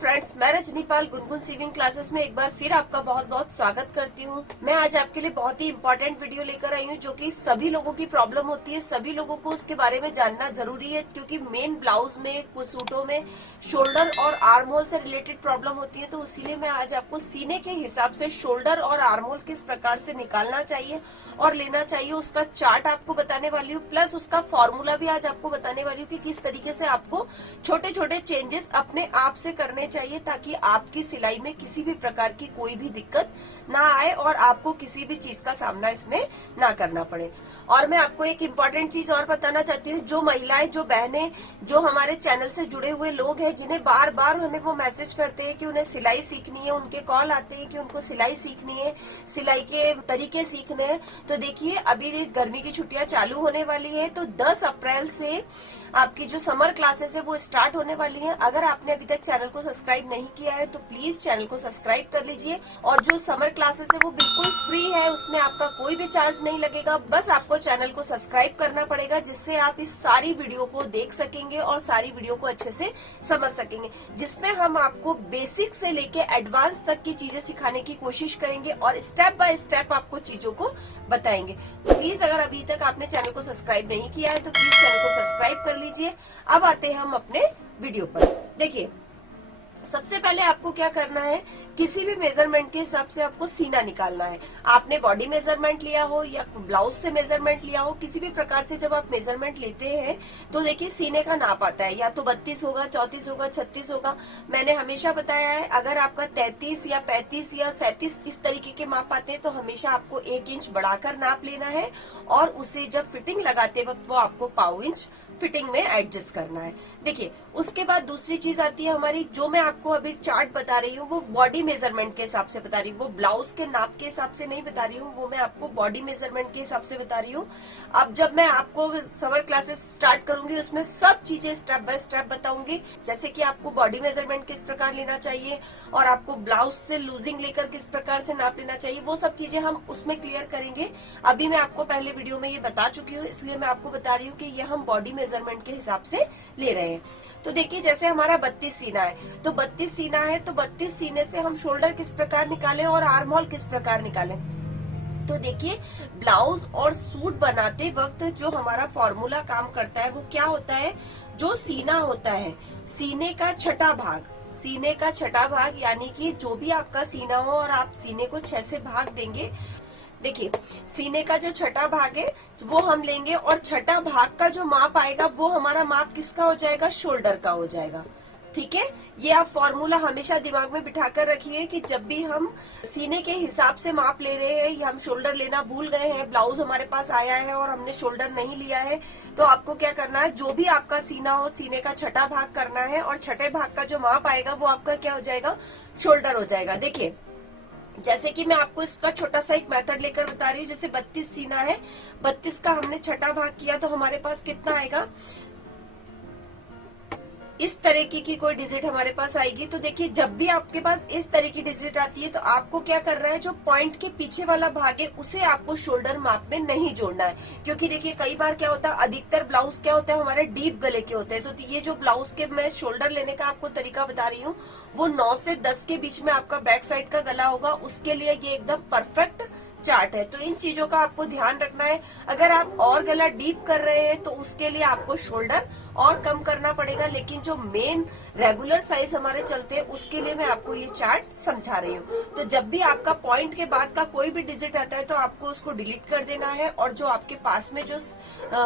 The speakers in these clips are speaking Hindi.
फ्रेंड्स, मैं रजनीपाल गुनगुन सीविंग क्लासेस में एक बार फिर आपका बहुत बहुत स्वागत करती हूँ। मैं आज आपके लिए बहुत ही इंपॉर्टेंट वीडियो लेकर आई हूँ जो कि सभी लोगों की प्रॉब्लम होती है। सभी लोगों को उसके बारे में जानना जरूरी है क्योंकि मेन ब्लाउज में, कुछ सूटों में शोल्डर और आर्म होल से रिलेटेड प्रॉब्लम होती है। तो इसीलिए मैं आज आपको सीने के हिसाब से शोल्डर और आर्म होल किस प्रकार से निकालना चाहिए और लेना चाहिए उसका चार्ट आपको बताने वाली हूँ, प्लस उसका फॉर्मूला भी आज आपको बताने वाली हूँ कि किस तरीके से आपको छोटे छोटे चेंजेस अपने आप से करने चाहिए ताकि आपकी सिलाई में किसी भी प्रकार की कोई भी दिक्कत ना आए और आपको किसी भी चीज का सामना इसमें ना करना पड़े। और मैं आपको एक इम्पॉर्टेंट चीज और बताना चाहती हूँ, जो महिलाएं, जो बहनें, जो हमारे चैनल से जुड़े हुए लोग हैं, जिन्हें बार बार हमें वो मैसेज करते हैं कि उन्हें सिलाई सीखनी है, उनके कॉल आते हैं कि उनको सिलाई सीखनी है, सिलाई के तरीके सीखने हैं। तो देखिए, अभी गर्मी की छुट्टियां चालू होने वाली है, तो 10 अप्रैल से आपकी जो समर क्लासेस है वो स्टार्ट होने वाली है। अगर आपने अभी तक चैनल को सब्सक्राइब नहीं किया है तो प्लीज चैनल को सब्सक्राइब कर लीजिए। और जो समर क्लासेस है वो बिल्कुल फ्री है, उसमें आपका कोई भी चार्ज नहीं लगेगा। बस आपको चैनल को सब्सक्राइब करना पड़ेगा, जिससे आप इस सारी वीडियो को देख सकेंगे और सारी वीडियो को अच्छे से समझ सकेंगे, जिसमें हम आपको बेसिक से लेके एडवांस तक की चीजें सिखाने की कोशिश करेंगे और स्टेप बाय स्टेप आपको चीजों को बताएंगे। प्लीज अगर अभी तक आपने चैनल को सब्सक्राइब नहीं किया है तो प्लीज चैनल को सब्सक्राइब कर लीजिए। अब आते हैं हम अपने वीडियो पर। देखिए, सबसे पहले आपको क्या करना है, किसी भी मेजरमेंट के हिसाब से आपको सीना निकालना है। आपने बॉडी मेजरमेंट लिया हो या ब्लाउज से मेजरमेंट लिया हो, किसी भी प्रकार से जब आप मेजरमेंट लेते हैं तो देखिए सीने का नाप आता है, या तो 32 होगा, 34 होगा, 36 होगा। मैंने हमेशा बताया है, अगर आपका 33 या 35 या 37 इस तरीके के माप आते हैं तो हमेशा आपको 1 इंच बढ़ाकर नाप लेना है और उसे जब फिटिंग लगाते वक्त वो आपको पाव इंच फिटिंग में एडजस्ट करना है। देखिए, उसके बाद दूसरी चीज आती है हमारी, जो मैं आपको अभी चार्ट बता रही हूँ वो बॉडी मेजरमेंट के हिसाब से बता रही हूँ, वो ब्लाउज के नाप के हिसाब से नहीं बता रही हूँ, वो मैं आपको बॉडी मेजरमेंट के हिसाब से बता रही हूँ। अब जब मैं आपको समर क्लासेस स्टार्ट करूंगी उसमें सब चीजें स्टेप बाय स्टेप बताऊंगी, जैसे कि आपको बॉडी मेजरमेंट किस प्रकार लेना चाहिए और आपको ब्लाउज से लूजिंग लेकर किस प्रकार से नाप लेना चाहिए, वो सब चीजें हम उसमें क्लियर करेंगे। अभी मैं आपको पहले वीडियो में ये बता चुकी हूँ, इसलिए मैं आपको बता रही हूँ कि ये हम बॉडी मेजरमेंट के हिसाब से ले रहे हैं। तो देखिए, जैसे हमारा 32 सीना है तो 32 सीना है तो 32 सीने से हम शोल्डर किस प्रकार निकालें और आर्म होल किस प्रकार निकालें। तो देखिए, ब्लाउज और सूट बनाते वक्त जो हमारा फॉर्मूला काम करता है वो क्या होता है, जो सीना होता है, सीने का छठा भाग, सीने का छठा भाग, यानी कि जो भी आपका सीना हो और आप सीने को 6 से भाग देंगे। देखिए, सीने का जो छठा भाग है वो हम लेंगे और छठा भाग का जो माप आएगा वो हमारा माप किसका हो जाएगा, शोल्डर का हो जाएगा। ठीक है, ये आप फॉर्मूला हमेशा दिमाग में बिठाकर रखिए कि जब भी हम सीने के हिसाब से माप ले रहे हैं, हम शोल्डर लेना भूल गए हैं, ब्लाउज हमारे पास आया है और हमने शोल्डर नहीं लिया है, तो आपको क्या करना है, जो भी आपका सीना हो सीने का छठा भाग करना है और छठे भाग का जो माप आएगा वो आपका क्या हो जाएगा, शोल्डर हो जाएगा। देखिए, जैसे कि मैं आपको इसका छोटा सा एक मेथड लेकर बता रही हूँ, जैसे 32 सीना है, 32 का हमने छठा भाग किया तो हमारे पास कितना आएगा, इस तरीके की कोई डिजिट हमारे पास आएगी। तो देखिए, जब भी आपके पास इस तरह की डिजिट आती है तो आपको क्या करना है, जो पॉइंट के पीछे वाला भाग है उसे आपको शोल्डर माप में नहीं जोड़ना है। क्योंकि देखिए, कई बार क्या होता है, अधिकतर ब्लाउज क्या होता है हमारे डीप गले के होते हैं। तो ये जो ब्लाउज के मैं शोल्डर लेने का आपको तरीका बता रही हूँ वो 9 से 10 के बीच में आपका बैक साइड का गला होगा, उसके लिए ये एकदम परफेक्ट चार्ट है। तो इन चीजों का आपको ध्यान रखना है। अगर आप और गला डीप कर रहे हैं तो उसके लिए आपको शोल्डर और कम करना पड़ेगा, लेकिन जो मेन रेगुलर साइज हमारे चलते हैं उसके लिए मैं आपको ये चार्ट समझा रही हूँ। तो जब भी आपका पॉइंट के बाद का कोई भी डिजिट आता है तो आपको उसको डिलीट कर देना है और जो आपके पास में जो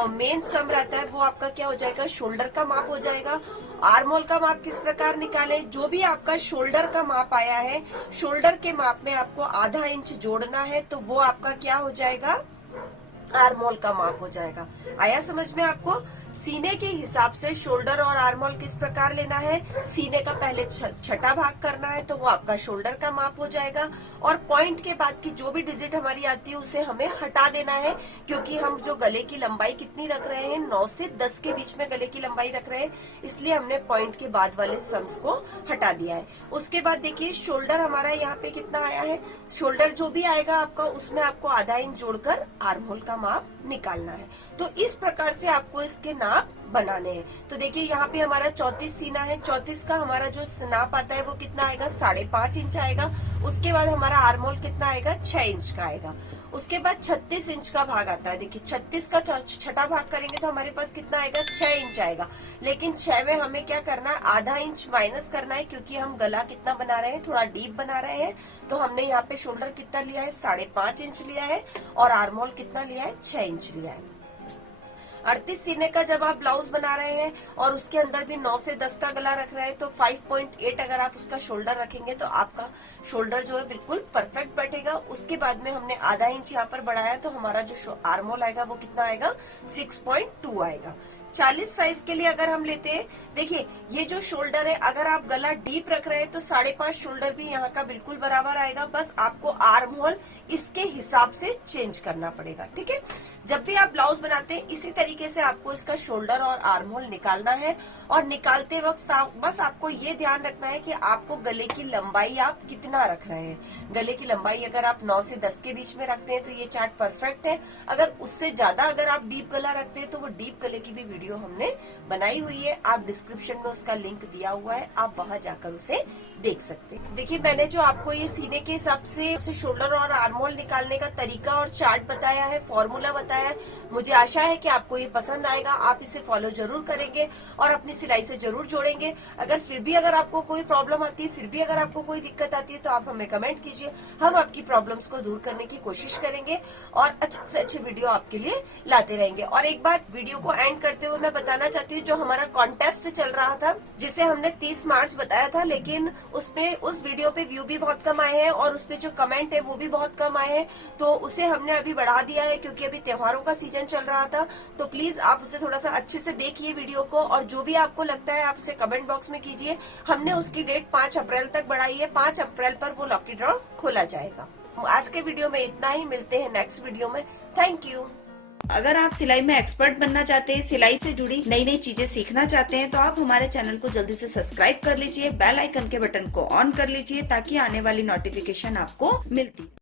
मेन सम रहता है वो आपका क्या हो जाएगा, शोल्डर का माप हो जाएगा। आर्म होल का माप किस प्रकार निकाले, जो भी आपका शोल्डर का माप आया है, शोल्डर के माप में आपको आधा इंच जोड़ना है, तो वो आपका क्या हो जाएगा, आर्म होल का माप हो जाएगा। आया समझ में आपको? सीने के हिसाब से शोल्डर और आर्म होल किस प्रकार लेना है, सीने का पहले छठा भाग करना है तो वो आपका शोल्डर का माप हो जाएगा और पॉइंट के बाद की जो भी डिजिट हमारी आती है उसे हमें हटा देना है, क्योंकि हम जो गले की लंबाई कितनी रख रहे हैं, 9 से 10 के बीच में गले की लंबाई रख रहे हैं, इसलिए हमने पॉइंट के बाद वाले सम्स को हटा दिया है। उसके बाद देखिए, शोल्डर हमारा यहाँ पे कितना आया है, शोल्डर जो भी आएगा आपका उसमें आपको आधा इंच जोड़कर आर्म होल का माप निकालना है। तो इस प्रकार से आपको इसके नाप बनाने हैं। तो देखिए यहाँ पे हमारा 34 सीना है, 34 का हमारा जो नाप आता है वो कितना आएगा, 5.5 इंच आएगा। उसके बाद हमारा आर्मोल कितना आएगा, 6 इंच का आएगा। उसके बाद 36 इंच का भाग आता है। देखिए 36 का छठा भाग करेंगे तो हमारे पास कितना आएगा, 6 इंच आएगा। लेकिन 6 में हमें क्या करना है, आधा इंच माइनस करना है, क्योंकि हम गला कितना बना रहे हैं, थोड़ा डीप बना रहे हैं। तो हमने यहाँ पे शोल्डर कितना लिया है, 5.5 इंच लिया है, और आर्मोल कितना लिया है, 6 इंच लिया है। 38 सीने का जब आप ब्लाउज बना रहे हैं और उसके अंदर भी 9 से 10 का गला रख रहे हैं, तो 5.8 अगर आप उसका शोल्डर रखेंगे तो आपका शोल्डर जो है बिल्कुल परफेक्ट बैठेगा। उसके बाद में हमने आधा इंच यहाँ पर बढ़ाया, तो हमारा जो आर्मोल आएगा वो कितना आएगा, 6.2 आएगा। 40 साइज के लिए अगर हम लेते हैं, देखिए ये जो शोल्डर है, अगर आप गला डीप रख रहे हैं तो 5.5 शोल्डर भी यहाँ का बिल्कुल बराबर आएगा। बस आपको आर्म होल इसके हिसाब से चेंज करना पड़ेगा, ठीक है। जब भी आप ब्लाउज बनाते हैं इसी तरीके से आपको इसका शोल्डर और आर्म होल निकालना है। और निकालते वक्त बस आपको ये ध्यान रखना है कि आपको गले की लंबाई आप कितना रख रहे हैं। गले की लंबाई अगर आप 9 से 10 के बीच में रखते हैं तो ये चार्ट परफेक्ट है। अगर उससे ज्यादा अगर आप डीप गला रखते हैं तो वो डीप गले की भी वीडियो हमने बनाई हुई है, आप डिस्क्रिप्शन में उसका लिंक दिया हुआ है, आप वहां जाकर उसे देख सकते हैं। देखिए मैंने जो आपको ये सीने के हिसाब से शोल्डर और आर्मोल निकालने का तरीका और चार्ट बताया है, फॉर्मूला बताया है, मुझे आशा है कि आपको ये पसंद आएगा। आप इसे फॉलो जरूर करेंगे और अपनी सिलाई से जरूर जोड़ेंगे। अगर फिर भी अगर आपको कोई प्रॉब्लम आती है, फिर भी अगर आपको कोई दिक्कत आती है, तो आप हमें कमेंट कीजिए, हम आपकी प्रॉब्लम्स को दूर करने की कोशिश करेंगे और अच्छे से अच्छे वीडियो आपके लिए लाते रहेंगे। और एक बात वीडियो को एंड करते हुए मैं बताना चाहती हूँ, जो हमारा कॉन्टेस्ट चल रहा था, जिसे हमने 30 मार्च बताया था, लेकिन उस वीडियो पे व्यू भी बहुत कम आए हैं और उसपे जो कमेंट है वो भी बहुत कम आए हैं, तो उसे हमने अभी बढ़ा दिया है, क्योंकि अभी त्योहारों का सीजन चल रहा था। तो प्लीज आप उसे थोड़ा सा अच्छे से देखिए वीडियो को, और जो भी आपको लगता है आप उसे कमेंट बॉक्स में कीजिए। हमने उसकी डेट 5 अप्रैल तक बढ़ाई है, 5 अप्रैल पर वो लकी ड्रॉ खोला जाएगा। आज के वीडियो में इतना ही, मिलते हैं नेक्स्ट वीडियो में। Thank you. अगर आप सिलाई में एक्सपर्ट बनना चाहते हैं, सिलाई से जुड़ी नई नई चीजें सीखना चाहते हैं, तो आप हमारे चैनल को जल्दी से सब्सक्राइब कर लीजिए, बेल आइकन के बटन को ऑन कर लीजिए, ताकि आने वाली नोटिफिकेशन आपको मिलती